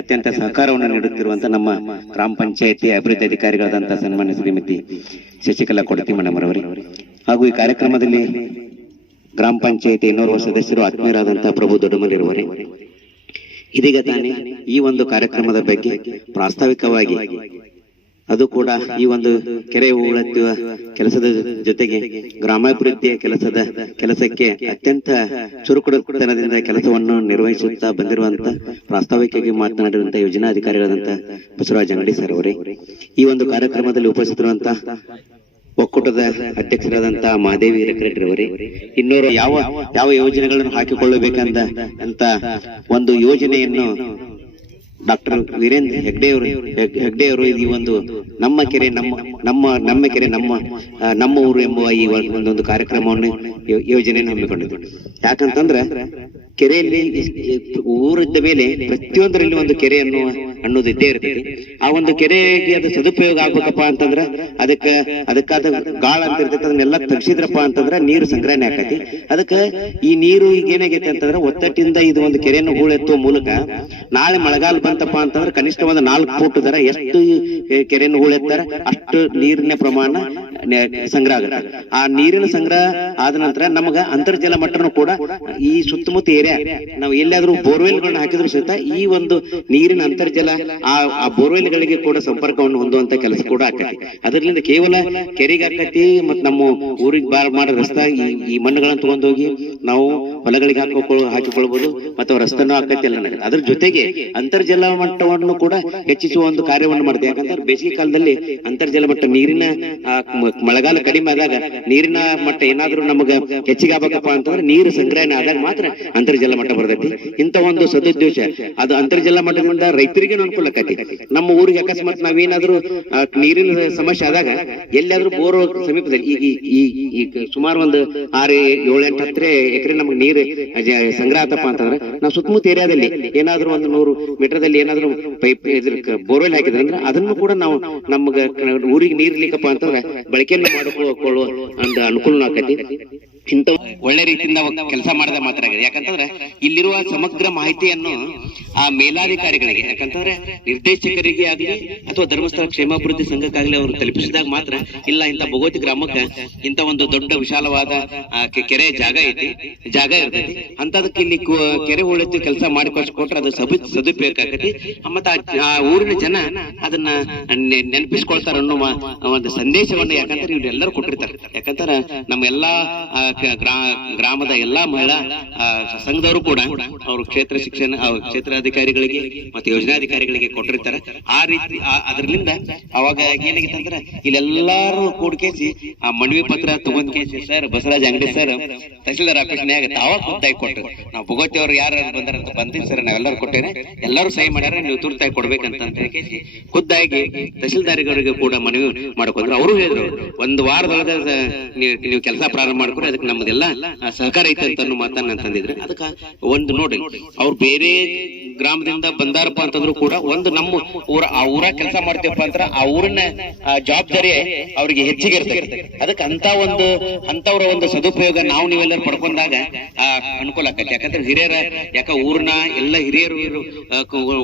ಅತ್ಯಂತ ಸಹಕಾರವನ್ನು ನೀಡುತ್ತಿರುವಂತಹ ನಮ್ಮ ಗ್ರಾಮ ಪಂಚಾಯತಿ ಅಭಿವೃದ್ಧಿ ಅಧಿಕಾರಿಗಳಾದಂತಹ ಸನ್ಮಾನ್ಯ ಶ್ರೀಮತಿ ಶಶಿಕಲಾ ಕೊಡತಿಮಣ್ಣವರವರೇ ಹಾಗೂ ಈ ಕಾರ್ಯಕ್ರಮದಲ್ಲಿ ಗ್ರಾಮ ಪಂಚಾಯತಿ ಇನ್ನೋರ್ವ ಸದಸ್ಯರು ಆತ್ಮೀಯರಾದಂತಹ ಪ್ರಭು ದೊಡ್ಡಮಲ್ಲಿರುವರೇ, ಇದೀಗ ತಾನೇ ಈ ಒಂದು ಕಾರ್ಯಕ್ರಮದ ಬಗ್ಗೆ ಪ್ರಾಸ್ತಾವಿಕವಾಗಿ ಅದು ಕೂಡ ಈ ಒಂದು ಕೆರೆ ಹೂಳೆತ್ತುವ ಕೆಲಸದ ಜೊತೆಗೆ ಗ್ರಾಮಾಭಿವೃದ್ಧಿಯ ಕೆಲಸಕ್ಕೆ ಅತ್ಯಂತ ಚುರುಕುತನದಿಂದ ಕೆಲಸವನ್ನು ನಿರ್ವಹಿಸುತ್ತಾ ಬಂದಿರುವಂತಹ ಪ್ರಾಸ್ತಾವಿಕವಾಗಿ ಮಾತನಾಡಿರುವಂತಹ ಯೋಜನಾಧಿಕಾರಿಗಳಾದಂತಹ ಬಸವರಾಜ ಅಂಗಡಿ ಸರ್ ಅವರೇ, ಈ ಒಂದು ಕಾರ್ಯಕ್ರಮದಲ್ಲಿ ಉಪಸ್ಥಿತರುವಂತಹ ಒಕ್ಕೂಟದ ಅಧ್ಯಕ್ಷರಾದಂತಹ ಮಹಾದೇವಿ ರೆಡ್ಡಿ ಅವರೇ, ಇನ್ನೂರು ಯಾವ ಯೋಜನೆಗಳನ್ನು ಹಾಕಿಕೊಳ್ಳಬೇಕಂತ ಅಂತ ಒಂದು ಯೋಜನೆಯನ್ನು ಡಾಕ್ಟರ್ ವೀರೇಂದ್ರ ಹೆಗ್ಡೆ ಅವರು ಈ ಒಂದು ನಮ್ಮ ಕೆರೆ ನಮ್ಮ ಕೆರೆ ನಮ್ಮ ಊರು ಎಂಬುವ ಈ ಒಂದೊಂದು ಕಾರ್ಯಕ್ರಮವನ್ನು ಯೋಜನೆಯನ್ನು ಹಮ್ಮಿಕೊಂಡಿದ್ರು. ಯಾಕಂತಂದ್ರೆ ಕೆರೆಯಲ್ಲಿ ಊರಿದ್ದ ಮೇಲೆ ಪ್ರತಿಯೊಂದರಲ್ಲಿ ಒಂದು ಕೆರೆ ಅನ್ನೋದು ಇದ್ದೇ ಇರ್ತದೆ. ಆ ಒಂದು ಕೆರೆಗೆ ಅದು ಸದುಪಯೋಗ ಆಗ್ಬೇಕಪ್ಪ ಅಂತಂದ್ರ ಅದಕ್ಕಾದ ಗಾಳ ಅಂತ ಇರ್ತೈತೆ, ಅದನ್ನೆಲ್ಲ ತಗ್ಸಿದ್ರಪ್ಪ ಅಂತಂದ್ರ ನೀರು ಸಂಗ್ರಹಣೆ ಆಕತಿ. ಅದಕ್ಕೆ ಈ ನೀರು ಈಗ ಏನಾಗೈತೆ ಅಂತಂದ್ರೆ ಒತ್ತಟ್ಟಿಂದ ಇದು ಒಂದು ಕೆರೆಯನ್ನು ಹೂಳೆತ್ತುವ ಮೂಲಕ ನಾಳೆ ಮಳೆಗಾಲ ಬಂತಪ್ಪ ಅಂತಂದ್ರೆ ಕನಿಷ್ಠ ಒಂದು 4 ಫೂಟ್ ದರ ಎಷ್ಟು ಕೆರೆಯನ್ನು ಹೂಳೆತ್ತಾರೆ ಅಷ್ಟು ನೀರಿನ ಪ್ರಮಾಣ ಸಂಗ್ರಹ ಆಗುತ್ತೆ. ಆ ನೀರಿನ ಸಂಗ್ರಹ ಆದ ನಂತರ ನಮಗ ಅಂತರ್ಜಲ ಮಟ್ಟನು ಕೂಡ ಈ ಸುತ್ತಮುತ್ತ ಏರಿಯಾ ನಾವು ಎಲ್ಲಾದ್ರೂ ಬೋರ್ವೆಲ್ಗಳನ್ನ ಹಾಕಿದ್ರು ಸಹಿತ ಈ ಒಂದು ನೀರಿನ ಅಂತರ್ಜಲ ಆ ಬೋರ್ವೆಲ್ಗಳಿಗೆ ಕೂಡ ಸಂಪರ್ಕವನ್ನು ಹೊಂದುವಂತ ಕೆಲಸ ಕೂಡ ಆಕತಿ. ಅದರಿಂದ ಕೇವಲ ಕೆರೆಗೆ ಆಕತಿ ಮತ್ ನಮ್ಮ ಊರಿಗೆ ಮಾಡೋ ರಸ್ತೆ ಈ ಮಣ್ಣುಗಳನ್ನ ತಗೊಂಡೋಗಿ ನಾವು ಹೊಲಗಳಿಗೆ ಹಾಕಿಕೊಳ್ಬಹುದು ಮತ್ತು ರಸ್ತೆನೂ ಆಕತಿ ಎಲ್ಲ ನಡೆಯುತ್ತೆ. ಅದ್ರ ಜೊತೆಗೆ ಅಂತರ್ಜಲ ಮಟ್ಟವನ್ನು ಕೂಡ ಹೆಚ್ಚಿಸುವ ಒಂದು ಕಾರ್ಯವನ್ನು ಮಾಡುತ್ತೆ. ಯಾಕಂದ್ರೆ ಬೇಸಿಗೆ ಕಾಲದಲ್ಲಿ ಅಂತರ್ಜಲ ಮಟ್ಟ ನೀರಿನ ಮಳೆಗಾಲ ಕಡಿಮೆ ಆದಾಗ ನೀರಿನ ಮಟ್ಟ ಏನಾದ್ರೂ ನಮಗ ಹೆಚ್ಚಿಗೆ ಆಗ್ಬೇಕಪ್ಪ ಅಂತಂದ್ರೆ ನೀರು ಸಂಗ್ರಹಣೆ ಆದಾಗ ಮಾತ್ರ ಅಂತರ್ಜಲ ಮಟ್ಟ ಬರ್ತೈತಿ. ಇಂತ ಒಂದು ಸದುದ್ದೇಶ ಅದು ಅಂತರ್ಜಲ ಮಟ್ಟದಿಂದ ರೈತರಿಗೆ ಅನುಕೂಲ ಆಕತಿ. ನಮ್ಮ ಊರಿಗೆ ಅಕಸ್ಮಾತ್ ನಾವೇನಾದ್ರೂ ನೀರಿನ ಸಮಸ್ಯೆ ಆದಾಗ ಎಲ್ಲಾದ್ರೂ ಬೋರ್ ಸಮೀಪದಲ್ಲಿ ಈಗ ಸುಮಾರು ಒಂದು 6, 7, 8, 10 ಎಕರೆ ನಮ್ಗೆ ನೀರು ಸಂಗ್ರಹ ಆತಪ್ಪ ಅಂತಂದ್ರೆ ನಾವು ಸುತ್ತಮುತ್ತ ಏರಿಯಾದಲ್ಲಿ ಏನಾದ್ರೂ ಒಂದು 100 ಮೀಟರ್ದಲ್ಲಿ ಏನಾದ್ರೂ ಪೈಪ್ ಬೋರ್ವೆಲ್ ಹಾಕಿದ್ರೆ ಅಂದ್ರೆ ಅದನ್ನು ಕೂಡ ನಾವು ನಮ್ಗ ಊರಿಗೆ ನೀರ್ ಇರ್ಲಿಕ್ಕಪ್ಪ ಅಂತಂದ್ರೆ ಬಳಕೆಯನ್ನು ಮಾಡಿಕೊಳ್ಳುವ ಒಂದು ಅನುಕೂಲ ಆಕತಿ. ಇಂಥ ಒಳ್ಳೆ ರೀತಿಯಿಂದ ಕೆಲಸ ಮಾಡದ ಮಾತ್ರ ಆಗಿದೆ. ಯಾಕಂತಂದ್ರೆ ಇಲ್ಲಿರುವ ಸಮಗ್ರ ಮಾಹಿತಿಯನ್ನು ಆ ಮೇಲಾಧಿಕಾರಿಗಳಿಗೆ, ಯಾಕಂತಂದ್ರೆ ನಿರ್ದೇಶಕರಿಗೆ ಆಗ್ಲಿ ಅಥವಾ ಧರ್ಮಸ್ಥಳ ಕ್ಷೇಮಾಭಿವೃದ್ಧಿ ಸಂಘಕ್ಕಾಗ್ಲಿ ಅವರು ತಲುಪಿಸಿದಾಗ ಮಾತ್ರ ಇಲ್ಲ ಇಂಥ ಭಗವತಿ ಗ್ರಾಮಕ್ಕೆ ಇಂಥ ಒಂದು ದೊಡ್ಡ ವಿಶಾಲವಾದ ಕೆರೆ ಜಾಗ ಇರ್ತೈತಿ ಅಂತದಕ್ಕೆ ಇಲ್ಲಿ ಕೆರೆ ಉಳಿತು ಕೆಲಸ ಮಾಡಿಕೊಟ್ರೆ ಅದು ಸದುಪಯೋಗ ಆಗತಿ. ಮತ್ತೆ ಆ ಊರಿನ ಜನ ಅದನ್ನ ನೆನಪಿಸ್ಕೊಳ್ತಾರ ಅನ್ನುವ ಒಂದು ಸಂದೇಶವನ್ನು ಯಾಕಂದ್ರೆ ಇವರೆಲ್ಲರೂ ಕೊಟ್ಟಿರ್ತಾರೆ. ಯಾಕಂದ್ರೆ ನಮ್ಮ ಎಲ್ಲಾ ಗ್ರಾಮದ ಎಲ್ಲಾ ಮಹಿಳಾ ಸಂಘದವರು ಕೂಡ ಅವರು ಕ್ಷೇತ್ರ ಅಧಿಕಾರಿಗಳಿಗೆ ಮತ್ತೆ ಯೋಜನಾಧಿಕಾರಿಗಳಿಗೆ ಕೊಟ್ಟಿರ್ತಾರೆ. ಆ ರೀತಿ ಅದರಿಂದ ಅವಾಗ ಏನಾಗಿತ್ತು ಅಂದ್ರೆ ಇಲ್ಲೆಲ್ಲಾರು ಕೂಡ್ಕೇಸಿ ಆ ಮನವಿ ಪತ್ರ ತಗೊಂಡ್ ಕೇಸಿ ಸರ್ ಬಸವರಾಜ ಅಂಗಡಿ ಸರ್ ತಹಸೀಲ್ದಾರ್ ಆಫೀಸ್ನಾಗ ತಾವ ಖುದ್ದಾಗಿ ಕೊಟ್ಟರು. ನಾವು ಭಗವತಿ ಅವ್ರು ಯಾರು ಬಂದಾರಂತ ಬಂದಿವಿ ಸರ್, ನಾವೆಲ್ಲರೂ ಕೊಟ್ಟೇನೆ, ಎಲ್ಲರೂ ಸಹಿ ಮಾಡ್ಯಾರ, ನೀವು ತುರ್ತಾಗಿ ಕೊಡ್ಬೇಕಂತ ಕೇಸಿ ಖುದ್ದಾಗಿ ತಹಸೀಲ್ದಾರಿಗಳಿಗೆ ಕೂಡ ಮನವಿ ಮಾಡ್ಕೊಂಡ್ರು. ಅವರು ಹೇಳಿದ್ರು 1 ವಾರದೊಳಗ ನೀವು ಕೆಲಸ ಪ್ರಾರಂಭ ಮಾಡ್ಕೊಂಡ್ರೆ ಅದಕ್ಕೆ ನಮ್ದೆಲ್ಲ ಸಹಕಾರ ಐತೆ ಅಂತ ಮಾತನ್ನ ತಂದಿದ್ರೆ ಅದಕ್ಕ ಒಂದು ನೋಡಿ ಅವ್ರು ಬೇರೆ ಗ್ರಾಮದಿಂದ ಬಂದಾರಪ್ಪ ಅಂತಂದ್ರು ಕೂಡ ಒಂದು ನಮ್ಮ ಊರ ಕೆಲಸ ಮಾಡ್ತೀವಪ್ಪ ಅಂತ ಆ ಊರಿನ ಜವಾಬ್ದಾರಿ ಅವ್ರಿಗೆ ಹೆಚ್ಚಿಗೆ ಇರ್ತದೆ. ಅದಕ್ಕೆ ಅಂತವ್ರ ಒಂದು ಸದುಪಯೋಗ ನಾವು ನೀವೆಲ್ಲರೂ ಪಡ್ಕೊಂಡಾಗ ಅನುಕೂಲ ಆಕತಿ. ಯಾಕಂದ್ರೆ ಯಾಕ ಊರಿನ ಎಲ್ಲ ಹಿರಿಯರು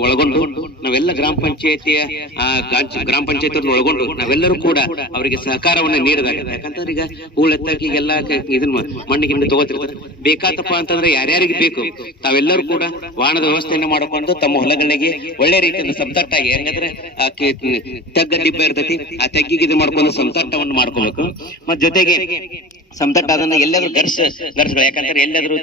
ಒಳಗೊಂಡು ನಾವೆಲ್ಲ ಗ್ರಾಮ ಪಂಚಾಯತಿಯವ್ರನ್ನ ಒಳಗೊಂಡು ನಾವೆಲ್ಲರೂ ಕೂಡ ಅವರಿಗೆ ಸಹಕಾರವನ್ನ ನೀಡಿದಾಗ, ಯಾಕಂತಂದ್ರೆ ಈಗ ಹೂಳೆತ್ತಾಕಿ ಎಲ್ಲ ಇದನ್ನ ಮಣ್ಣಿಗೆ ತಗೋತಿರ್ತಾರೆ. ಬೇಕಾತಪ್ಪ ಅಂತಂದ್ರೆ ಯಾರ್ಯಾರಿಗೆ ಬೇಕು ತಾವೆಲ್ಲರೂ ಕೂಡ ವಾಹನದ ವ್ಯವಸ್ಥೆಯನ್ನು ಮಾಡಿಕೊಂಡು ತಮ್ಮ ಹೊಲಗಳಿಗೆ ಒಳ್ಳೆ ರೀತಿಯಿಂದ ಸಮತಟ್ಟಾಗಿ, ಹೆಂಗಂದ್ರೆ ತಗ್ಗ ದಿಬ್ಬ ಇರ್ತೈತಿ ಆ ತಗ್ಗಿಗೆ ಇದು ಮಾಡ್ಕೊಂಡು ಸಮತಟ್ಟವನ್ನು ಮಾಡ್ಕೋಬೇಕು. ಮತ್ ಜೊತೆಗೆ ಸಮತಟ್ಟ ಅದನ್ನ ಎಲ್ಲಾದ್ರೂ ಗರ್ಸ್ಗಳು, ಯಾಕಂದ್ರೆ ಎಲ್ಲಾದ್ರೂ